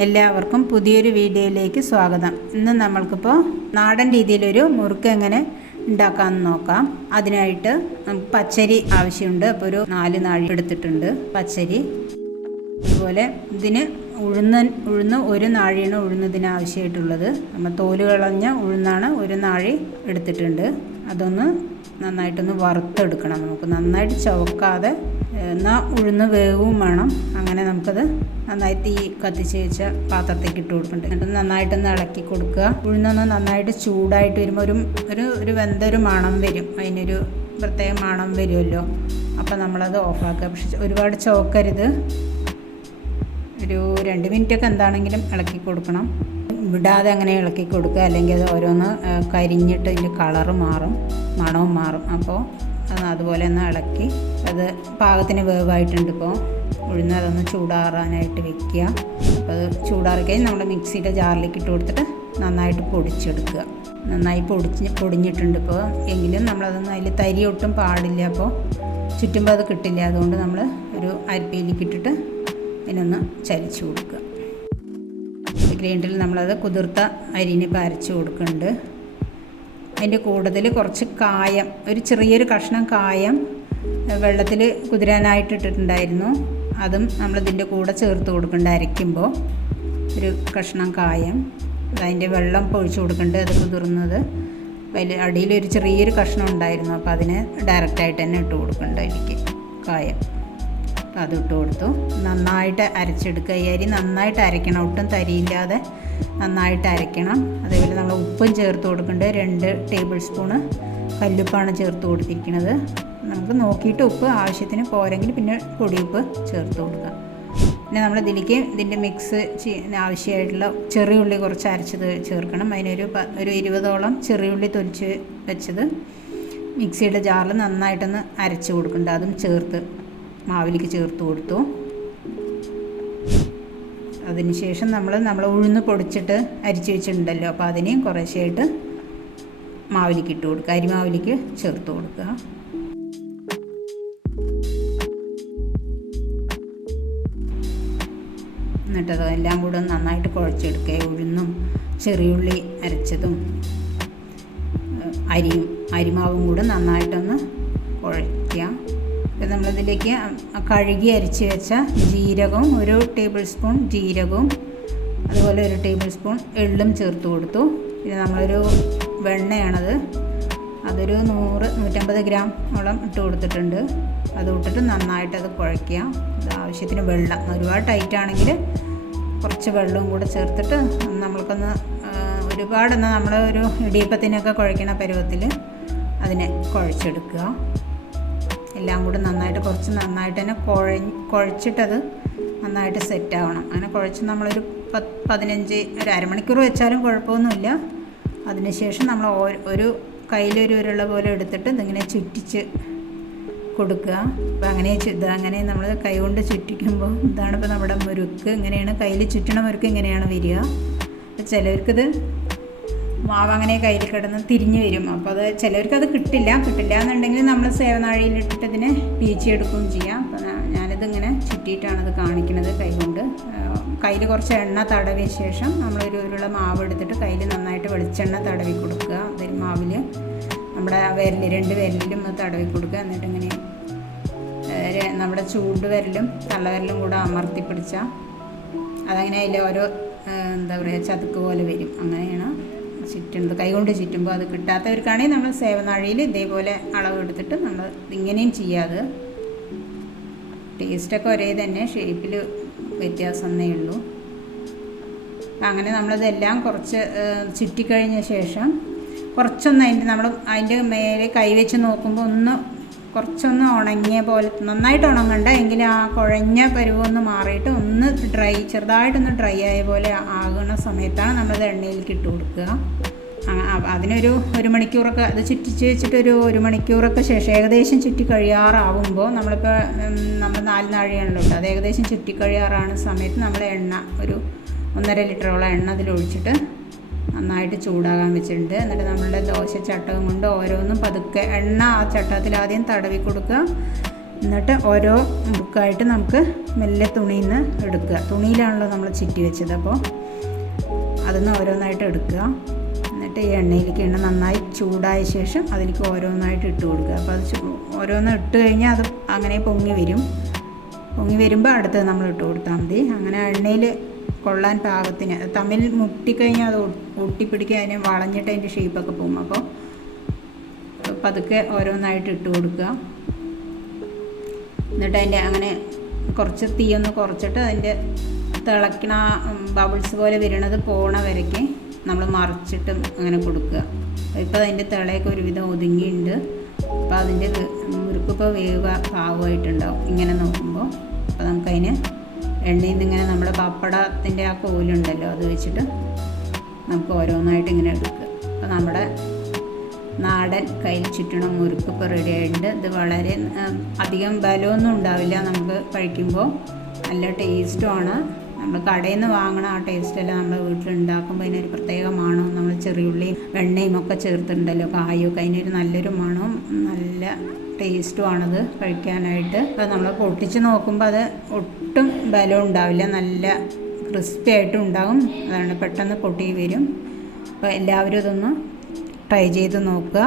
എല്ലാവർക്കും പുതിയൊരു വീഡിയോയിലേക്ക് സ്വാഗതം. ഇന്ന് നമ്മൾക്കിപ്പോൾ നാടൻ രീതിയിലൊരു മുറുക്ക് എങ്ങനെ ഉണ്ടാക്കാമെന്ന് നോക്കാം. അതിനായിട്ട് പച്ചരി ആവശ്യമുണ്ട്. അപ്പോൾ ഒരു നാല് നാഴി എടുത്തിട്ടുണ്ട് പച്ചരി. അതുപോലെ ഇതിന് ഉഴുന്ന ഉഴുന്ന് ഒരു നാഴിയാണ് ഉഴുന്നതിന് ആവശ്യമായിട്ടുള്ളത്. നമ്മൾ തോൽ കളഞ്ഞ ഉഴുന്നാണ് ഒരു നാഴി എടുത്തിട്ടുണ്ട്. അതൊന്ന് നന്നായിട്ടൊന്ന് വറുത്തെടുക്കണം. നമുക്ക് നന്നായിട്ട് ചവക്കാതെ എന്നാൽ ഉഴുന്ന് വേവും വേണം. അങ്ങനെ നമുക്കത് നന്നായി തീ കത്തിച്ച് വെച്ച പാത്രത്തേക്ക് ഇട്ട് കൊടുക്കുന്നുണ്ട് എന്നിട്ട് നന്നായിട്ടൊന്ന് ഇളക്കി കൊടുക്കുക. ഉഴുന്നൊന്ന് നന്നായിട്ട് ചൂടായിട്ട് വരുമ്പോൾ ഒരു ഒരു ഒരു വെന്തൊരു മണം വരും. അതിനൊരു പ്രത്യേക മണം വരുമല്ലോ. അപ്പോൾ നമ്മളത് ഓഫാക്കുക. പക്ഷെ ഒരുപാട് ചോക്കരുത് ഒരു രണ്ട് മിനിറ്റൊക്കെ എന്താണെങ്കിലും ഇളക്കി കൊടുക്കണം. വിടാതെ അങ്ങനെ ഇളക്കി കൊടുക്കുക. അല്ലെങ്കിൽ അത് ഓരോന്ന് കരിഞ്ഞിട്ട് അതിന്റെ കളറ് മാറും മണവും മാറും. അപ്പോൾ അത് അതുപോലെ ഒന്ന് ഇളക്കി അത് പാകത്തിന് വേവായിട്ടുണ്ട് ഇപ്പോൾ. ഉഴുന്ന് അതൊന്ന് ചൂടാറാനായിട്ട് വെക്കുക. അപ്പോൾ അത് ചൂടാറി കഴിഞ്ഞ് നമ്മൾ മിക്സിയുടെ ജാറിലേക്ക് ഇട്ട് കൊടുത്തിട്ട് നന്നായിട്ട് പൊടിച്ചെടുക്കുക. നന്നായി പൊടിച്ച് പൊടിഞ്ഞിട്ടുണ്ട് ഇപ്പോൾ. എങ്കിലും നമ്മളതൊന്നും അതിൽ തരി ഒട്ടും പാടില്ല അപ്പോൾ. ചുറ്റുമ്പോൾ അത് കിട്ടില്ല. അതുകൊണ്ട് നമ്മൾ ഒരു അരിപ്പയിലേക്ക് ഇട്ടിട്ട് അതിനൊന്ന് ചരിച്ചു കൊടുക്കുക. ഗ്രൈൻഡറിൽ നമ്മളത് കുതിർത്ത അരിന് ഇപ്പോൾ കൊടുക്കുന്നുണ്ട്. അതിന്റെ കൂടുതൽ കുറച്ച് കായം ഒരു ചെറിയൊരു കഷ്ണം കായം വെള്ളത്തിൽ കുതിരാനായിട്ട് ഇട്ടിട്ടുണ്ടായിരുന്നു. അതും നമ്മളിതിന്റെ കൂടെ ചേർത്ത് കൊടുക്കേണ്ട അരയ്ക്കുമ്പോൾ. ഒരു കഷ്ണം കായം. അതിന്റെ വെള്ളം പൊഴിച്ചു കൊടുക്കേണ്ടത് അത് കുതിർന്നത്. അതിൽ അടിയിൽ ഒരു ചെറിയൊരു കഷ്ണം ഉണ്ടായിരുന്നു. അപ്പോൾ അതിന് ഡയറക്റ്റായിട്ട് തന്നെ ഇട്ട് കൊടുക്കേണ്ട എനിക്ക് കായം. അപ്പോൾ അതിട്ട് കൊടുത്തു. നന്നായിട്ട് അരച്ചെടുക്കുക. ഈ അരി നന്നായിട്ട് അരയ്ക്കണം. ഒട്ടും തരിയില്ലാതെ നന്നായിട്ട് അരയ്ക്കണം. അതേപോലെ നമ്മൾ ഉപ്പും ചേർത്ത് കൊടുക്കുന്നുണ്ട്. രണ്ട് ടേബിൾ സ്പൂണ് കല്ലുപ്പാണ് ചേർത്ത് കൊടുത്തിരിക്കുന്നത്. നമുക്ക് നോക്കിയിട്ട് ഉപ്പ് ആവശ്യത്തിന് പോരെങ്കിൽ പിന്നെ പൊടിയുപ്പ് ചേർത്ത് കൊടുക്കുക പിന്നെ നമ്മൾ ഇതിലേക്ക് ഇതിന്റെ മിക്സ് ആവശ്യമായിട്ടുള്ള ചെറിയ ഉള്ളി കുറച്ച് അരച്ചത് ചേർക്കണം. അതിനൊരു ഒരു ഇരുപതോളം ചെറിയ ഉള്ളി തൊലിച്ച് വെച്ചത് മിക്സിയുടെ ജാറിൽ നന്നായിട്ടൊന്ന് അരച്ച് കൊടുക്കുന്നുണ്ട്. അതും ചേർത്ത് മാവിലേക്ക് ചേർത്ത് കൊടുത്തു. അതിനുശേഷം നമ്മൾ നമ്മൾ ഉഴുന്ന് പൊടിച്ചിട്ട് അരിച്ച് വെച്ചിട്ടുണ്ടല്ലോ. അപ്പോൾ അതിനെയും കുറേശ്ശായിട്ട് മാവിലേക്ക് ഇട്ട് കൊടുക്കുക. അരിമാവിലേക്ക് ചേർത്ത് കൊടുക്കുക. എന്നിട്ട് എല്ലാം കൂടെ നന്നായിട്ട് കുഴച്ചെടുക്കുക. ഉഴുന്നും ചെറിയുള്ളി അരച്ചതും അരിയും അരിമാവും കൂടെ നന്നായിട്ടൊന്ന് കുഴയ്ക്കുക. ഇപ്പം നമ്മളിതിലേക്ക് കഴുകി അരിച്ച് വെച്ച ജീരകവും ഒരു ടേബിൾ സ്പൂൺ ജീരകവും അതുപോലെ ഒരു ടേബിൾ സ്പൂൺ എള്ളും ചേർത്ത് കൊടുത്തു. പിന്നെ നമ്മളൊരു വെണ്ണയാണത്. അതൊരു നൂറ് നൂറ്റമ്പത് ഗ്രാം ഓളം ഇട്ട് കൊടുത്തിട്ടുണ്ട്. അത് ഇട്ടിട്ട് നന്നായിട്ടത് കുഴയ്ക്കുക. അത് ആവശ്യത്തിന് വെള്ളം. ഒരുപാട് ടൈറ്റ് ആണെങ്കിൽ കുറച്ച് വെള്ളവും കൂടെ ചേർത്തിട്ട് നമ്മൾക്കൊന്ന് ഒരുപാടൊന്ന് നമ്മൾ ഒരു ഇടിയപ്പത്തിനൊക്കെ കുഴയ്ക്കുന്ന പരുവത്തിൽ അതിനെ കുഴച്ചെടുക്കുക. എല്ലാം കൂടെ നന്നായിട്ട് കുറച്ച് നന്നായിട്ട് തന്നെ കുഴ കുഴച്ചിട്ടത് നന്നായിട്ട് സെറ്റ് ആവണം. അങ്ങനെ കുഴച്ച് നമ്മളൊരു പത്ത് പതിനഞ്ച് ഒരു അരമണിക്കൂർ വെച്ചാലും കുഴപ്പമൊന്നുമില്ല. അതിനുശേഷം നമ്മൾ ഒരു കയ്യിലൊരു ഉരുള പോലെ എടുത്തിട്ട് ഇതിങ്ങനെ ചുറ്റിച്ച് കൊടുക്കുക. അപ്പോൾ അങ്ങനെ ഇത് അങ്ങനെ നമ്മൾ കൈ കൊണ്ട് ചുറ്റിക്കുമ്പോൾ ഇതാണ് ഇപ്പോൾ നമ്മുടെ മുരുക്ക് ഇങ്ങനെയാണ് കയ്യിൽ ചുറ്റണ മുരുക്ക് ഇങ്ങനെയാണ് വരിക. ചിലർക്കിത് മാവ് അങ്ങനെ കയ്യിൽ കിടന്ന് തിരിഞ്ഞ് വരും. അപ്പോൾ അത് ചിലവർക്ക് അത് കിട്ടില്ല. കിട്ടില്ല എന്നുണ്ടെങ്കിൽ നമ്മൾ സേവനാഴിയിലിട്ടിട്ട് ഇതിനെ പീച്ചിയെടുക്കുകയും ചെയ്യാം. അപ്പോൾ ഞാനിത് ഞാനിതിങ്ങനെ ചുറ്റിയിട്ടാണ് ഇത് കാണിക്കുന്നത് കൈകൊണ്ട് കയ്യിൽ കുറച്ച് എണ്ണ തടവിയ ശേഷം നമ്മളൊരു ഉരുള മാവ് എടുത്തിട്ട് കയ്യിൽ നന്നായിട്ട് വെളിച്ചെണ്ണ തടവി കൊടുക്കുക. അതിൽ മാവിൽ നമ്മുടെ വിരൽ രണ്ട് വിരലിലും ഒന്ന് തടവി കൊടുക്കുക. എന്നിട്ട് ഇങ്ങനെ നമ്മുടെ ചൂട് വിരലും തള്ളവിരലും കൂടെ അമർത്തി പിടിച്ചാൽ അതങ്ങനെ അതിൽ ഓരോ എന്താ പറയുക ചതുക്ക് പോലെ വരും. അങ്ങനെയാണ് ചുറ്റുന്നത് കൈകൊണ്ട് ചുറ്റുമ്പോൾ അത് കിട്ടാത്തവർക്കാണെങ്കിൽ നമ്മൾ സേവനാഴിയിൽ ഇതേപോലെ അളവ് എടുത്തിട്ട് നമ്മൾ ഇങ്ങനെയും ചെയ്യാതെ ടേസ്റ്റൊക്കെ ഒരേ തന്നെ ഷേപ്പിൽ വ്യത്യാസം എന്നേ ഉള്ളൂ. അങ്ങനെ നമ്മളിതെല്ലാം കുറച്ച് ചുറ്റിക്കഴിഞ്ഞ ശേഷം കുറച്ചൊന്ന് അതിന്റെ നമ്മൾ അതിന്റെ മേലെ കൈവച്ച് നോക്കുമ്പോൾ ഒന്ന് കുറച്ചൊന്ന് ഉണങ്ങിയ പോലെ നന്നായിട്ട് ഉണങ്ങണ്ട എങ്കിൽ ആ കുഴഞ്ഞ പരുവൊന്ന് മാറിയിട്ട് ഒന്ന് ഡ്രൈ ചെറുതായിട്ടൊന്ന് ഡ്രൈ ആയ പോലെ ആകുന്ന സമയത്താണ് നമ്മളത് എണ്ണയിലേക്ക് ഇട്ട് കൊടുക്കുക. അതിനൊരു ഒരു മണിക്കൂറൊക്കെ അത് ചുറ്റിച്ച് വെച്ചിട്ടൊരു ഒരു മണിക്കൂറൊക്കെ ശേഷം ഏകദേശം ചുറ്റി കഴിയാറാവുമ്പോൾ നമ്മളിപ്പോൾ നമ്മൾ നാല് നാഴിയാണല്ലോ അത് ഏകദേശം ചുറ്റി കഴിയാറാണ് സമയത്ത് നമ്മൾ എണ്ണ ഒരു ഒന്നര ലിറ്ററോളം എണ്ണ അതിലൊഴിച്ചിട്ട് നന്നായിട്ട് ചൂടാകാൻ വെച്ചിട്ടുണ്ട്. എന്നിട്ട് നമ്മളുടെ ദോശ ചട്ടകം കൊണ്ട് ഓരോന്നും പതുക്കെ എണ്ണ ആ ചട്ടകത്തിൽ ആദ്യം തടവി കൊടുക്കുക. എന്നിട്ട് ഓരോ ബുക്കായിട്ട് നമുക്ക് മെല്ലെ തുണിയിൽ നിന്ന് എടുക്കുക. തുണിയിലാണല്ലോ നമ്മൾ ചുറ്റി വെച്ചത്. അപ്പോൾ അതൊന്ന് ഓരോന്നായിട്ട് എടുക്കുക. എന്നിട്ട് ഈ എണ്ണയിലേക്ക് എണ്ണ നന്നായി ചൂടായ ശേഷം അതിലേക്ക് ഓരോന്നായിട്ട് ഇട്ട് കൊടുക്കുക. അപ്പോൾ അത് ഓരോന്ന് ഇട്ട് കഴിഞ്ഞാൽ അത് അങ്ങനെ പൊങ്ങി വരും. പൊങ്ങി വരുമ്പോൾ അടുത്തത് നമ്മൾ ഇട്ട് കൊടുത്താൽ മതി. അങ്ങനെ എണ്ണയിൽ കൊള്ളാൻ പാകത്തിന്. തമ്മിൽ മുട്ടിക്കഴിഞ്ഞാൽ അത് ഒട്ടിപ്പിടിക്കുക അതിനെ വളഞ്ഞിട്ട് അതിന്റെ ഷേപ്പൊക്കെ പോകും. അപ്പോൾ പതുക്കെ ഓരോന്നായിട്ട് ഇട്ട് കൊടുക്കുക. എന്നിട്ട് അതിന്റെ അങ്ങനെ കുറച്ച് തീയൊന്ന് കുറച്ചിട്ട് അതിന്റെ തിളക്കണ ബബിൾസ് പോലെ വരുന്നത് പോണ വരയ്ക്ക് നമ്മൾ മറിച്ചിട്ടും അങ്ങനെ കൊടുക്കുക. ഇപ്പോൾ അതിന്റെ തിളയൊക്കെ ഒരുവിധം ഒതുങ്ങിയിട്ടുണ്ട്. അപ്പോൾ അതിന്റെ മുറുക്കിപ്പോൾ വേവ് പാകമായിട്ടുണ്ടാവും ഇങ്ങനെ നോക്കുമ്പോൾ അപ്പോൾ നമുക്കതിന് എണ്ണയിൽ നിന്ന് ഇങ്ങനെ നമ്മുടെ പപ്പടത്തിന്റെ ആ കോലുണ്ടല്ലോ അത് വെച്ചിട്ട് നമുക്ക് ഓരോന്നായിട്ട് ഇങ്ങനെ എടുക്കുക. അപ്പോൾ നമ്മുടെ നാടൻ കയ്യിൽ ചുറ്റണ മുറുക്ക് ഇപ്പോൾ റെഡി ആയിട്ടുണ്ട്. ഇത് വളരെ അധികം ബലമൊന്നും ഉണ്ടാവില്ല. നമുക്ക് കഴിക്കുമ്പോൾ നല്ല ടേസ്റ്റുമാണ് നമ്മൾ കടയിൽ നിന്ന് വാങ്ങണ ആ ടേസ്റ്റല്ല നമ്മൾ വീട്ടിലുണ്ടാക്കുമ്പോൾ അതിനൊരു പ്രത്യേക മണവും നമ്മൾ ചെറിയുള്ളിയും വെണ്ണയും ഒക്കെ ചേർത്തിട്ടുണ്ടല്ലോ കായൊക്കെ. അതിനൊരു നല്ലൊരു മണവും നല്ല ടേസ്റ്റുമാണത് കഴിക്കാനായിട്ട്. അപ്പോൾ നമ്മൾ പൊട്ടിച്ച് നോക്കുമ്പോൾ അത് ഒട്ടും ബലം ഉണ്ടാവില്ല. നല്ല ക്രിസ്പി ആയിട്ടും ഉണ്ടാകും അതാണ് പെട്ടെന്ന് പൊട്ടി വരും. അപ്പോൾ എല്ലാവരും ഇതൊന്ന് ട്രൈ ചെയ്ത് നോക്കുക.